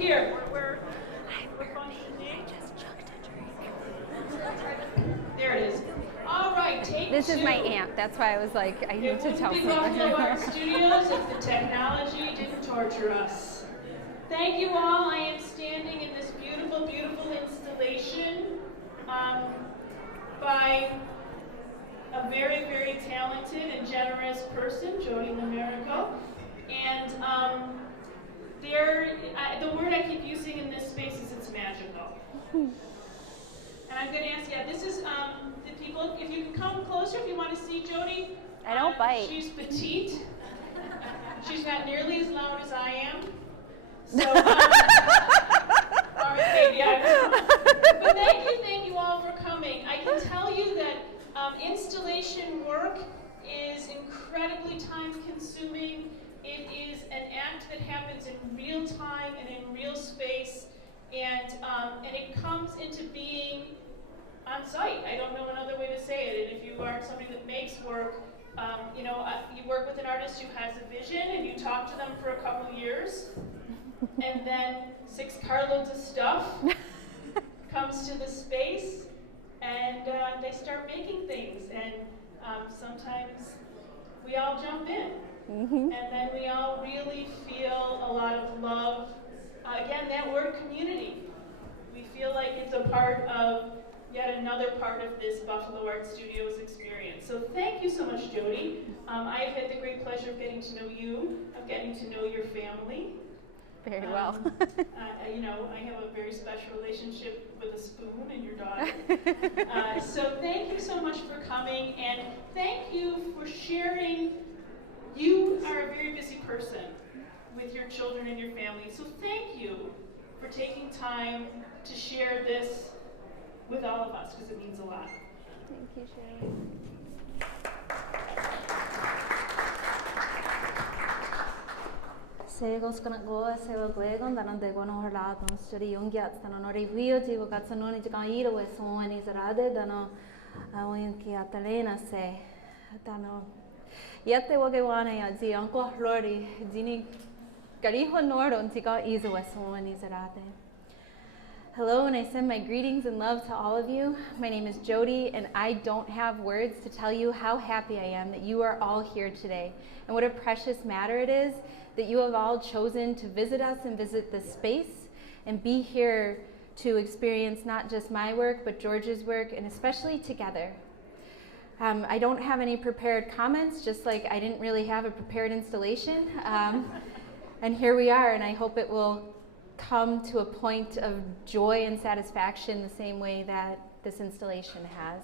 Here, we're functioning. There it is. All right, take This two. is my aunt. That's why I was like, I need to tell It wouldn't be Buffalo Art someone. Studios if the technology didn't torture us. Thank you all. I am standing in this beautiful, beautiful installation by a very, very talented and generous person, Jodi Lynn Maracle. And the word I keep using in this space is it's magical. And I'm going to ask, this is the people, if you can come closer, if you want to see Jodi. I don't bite. She's petite. She's not nearly as loud as I am. So, all right, baby, but thank you all for coming. I can tell you that installation work is incredibly time-consuming. It is an act that happens in real time and in real space, and it comes into being on site. I don't know another way to say it. And if you are somebody that makes work, you work with an artist who has a vision, and you talk to them for a couple years, and then 6 carloads of stuff comes to the space, and they start making things. And sometimes we all jump in, and then we all really feel a lot of love. Again, that word community. We feel like it's a part of yet another part of this Buffalo Art Studios experience. So thank you so much, Jodi. I have had the great pleasure of getting to know you, of getting to know your family. Very well. I have a very special relationship with a spoon and your daughter. So thank you so much for coming, and thank you for sharing. You are a very busy person with your children and your family, so thank you for taking time to share this with all of us, because it means a lot. Thank you, Shirley. 세고스가나고 세고글레건 다난데고노 헐라돈 스리 용기앗 다나노리 위오지고 가츠노니 지간 이로에 소원이 저라데 다노 아원키 아탈레나 세 다노 Yete wagewane ya zi anko lori dini kariho nordon tika izo wesoni zarate. Hello, and I send my greetings and love to all of you. My name is Jodi, and I don't have words to tell you how happy I am that you are all here today, and what a precious matter it is that you have all chosen to visit us and visit this space and be here to experience not just my work, but George's work, and especially together. I don't have any prepared comments, just like I didn't really have a prepared installation. And here we are, and I hope it will come to a point of joy and satisfaction the same way that this installation has.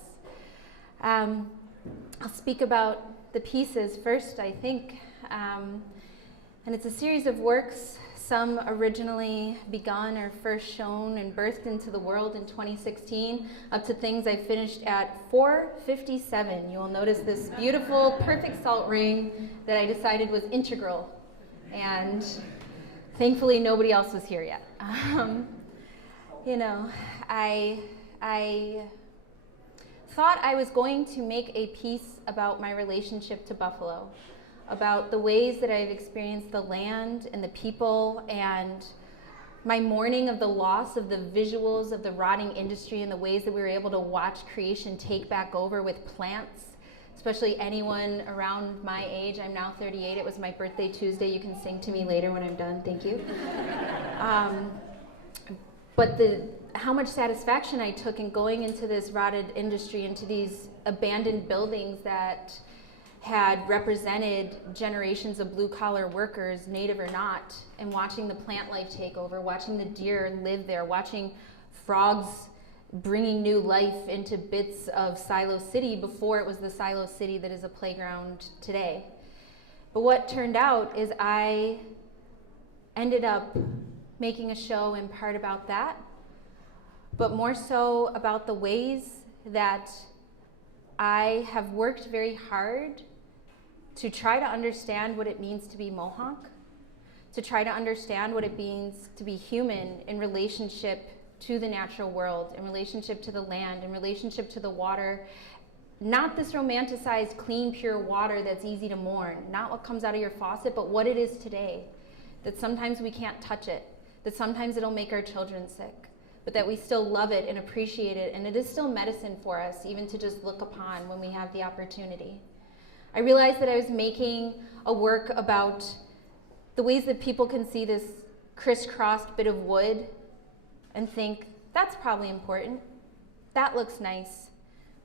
I'll speak about the pieces first, I think. And it's a series of works, some originally begun or first shown and birthed into the world in 2016, up to things I finished at 4:57. You will notice this beautiful, perfect salt ring that I decided was integral. And thankfully, nobody else was here yet. I thought I was going to make a piece about my relationship to Buffalo, about the ways that I've experienced the land and the people, and my mourning of the loss of the visuals of the rotting industry and the ways that we were able to watch creation take back over with plants, especially anyone around my age. I'm now 38. It was my birthday Tuesday. You can sing to me later when I'm done. Thank you. But how much satisfaction I took in going into this rotted industry, into these abandoned buildings that had represented generations of blue-collar workers, native or not, and watching the plant life take over, watching the deer live there, watching frogs bringing new life into bits of Silo City before it was the Silo City that is a playground today. But what turned out is I ended up making a show in part about that, but more so about the ways that I have worked very hard to try to understand what it means to be Mohawk, to try to understand what it means to be human in relationship to the natural world, in relationship to the land, in relationship to the water. Not this romanticized, clean, pure water that's easy to mourn, not what comes out of your faucet, but what it is today, that sometimes we can't touch it, that sometimes it'll make our children sick, but that we still love it and appreciate it, and it is still medicine for us, even to just look upon when we have the opportunity. I realized that I was making a work about the ways that people can see this crisscrossed bit of wood and think, that's probably important, that looks nice,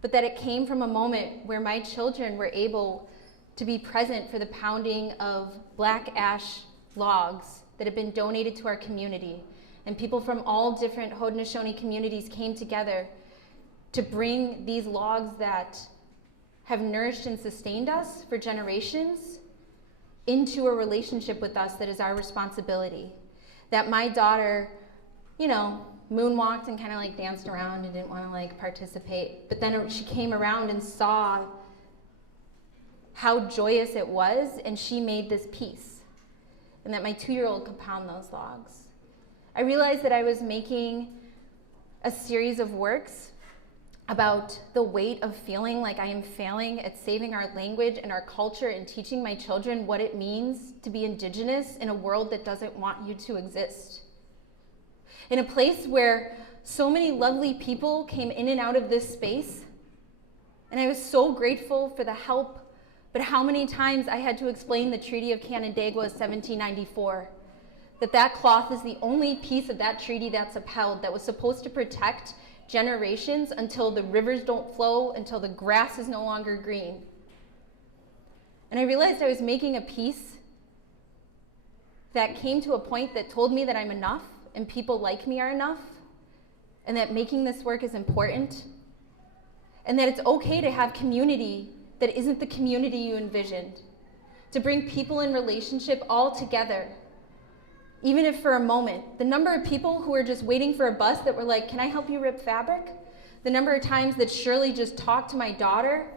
but that it came from a moment where my children were able to be present for the pounding of black ash logs that had been donated to our community. And people from all different Haudenosaunee communities came together to bring these logs that have nourished and sustained us for generations into a relationship with us that is our responsibility. That my daughter, moonwalked and kind of like danced around and didn't want to like participate, but then she came around and saw how joyous it was, and she made this piece, and that my 2-year-old could pound those logs. I realized that I was making a series of works about the weight of feeling like I am failing at saving our language and our culture and teaching my children what it means to be Indigenous in a world that doesn't want you to exist. In a place where so many lovely people came in and out of this space, and I was so grateful for the help, but how many times I had to explain the Treaty of Kanien'keha 1794, that cloth is the only piece of that treaty that's upheld, that was supposed to protect generations until the rivers don't flow, until the grass is no longer green. And I realized I was making a piece that came to a point that told me that I'm enough and people like me are enough, and that making this work is important, and that it's okay to have community that isn't the community you envisioned, to bring people in relationship all together, even if for a moment. The number of people who were just waiting for a bus that were like, can I help you rip fabric? The number of times that Shirley just talked to my daughter,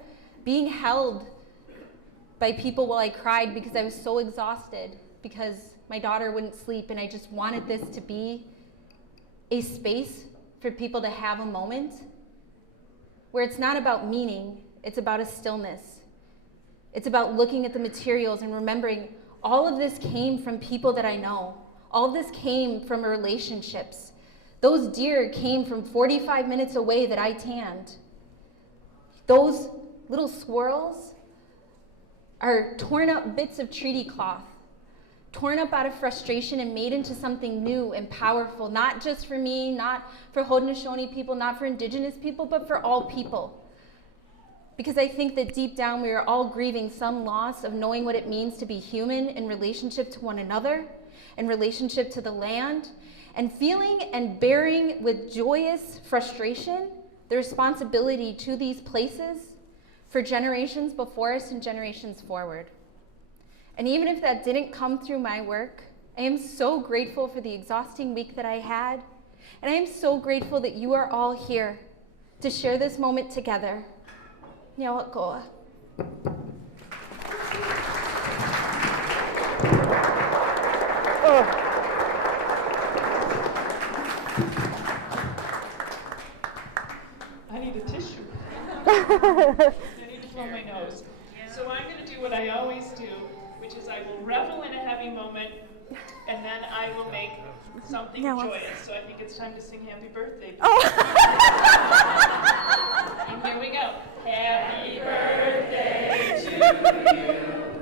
being held by people while I cried because I was so exhausted, because my daughter wouldn't sleep, and I just wanted this to be a space for people to have a moment where it's not about meaning, it's about a stillness. It's about looking at the materials and remembering all of this came from people that I know. All of this came from relationships. Those deer came from 45 minutes away that I tanned. Those little squirrels are torn up bits of treaty cloth, torn up out of frustration and made into something new and powerful, not just for me, not for Haudenosaunee people, not for Indigenous people, but for all people. Because I think that deep down we are all grieving some loss of knowing what it means to be human in relationship to one another, in relationship to the land, and feeling and bearing with joyous frustration the responsibility to these places for generations before us and generations forward. And even if that didn't come through my work, I am so grateful for the exhausting week that I had, and I am so grateful that you are all here to share this moment together. Kanien'keha. I need a tissue. I need to blow my nose. So I'm going to do what I always do, which is I will revel in a heavy moment, and then I will make something joyous. So I think it's time to sing Happy Birthday. And here we go. Happy birthday to you.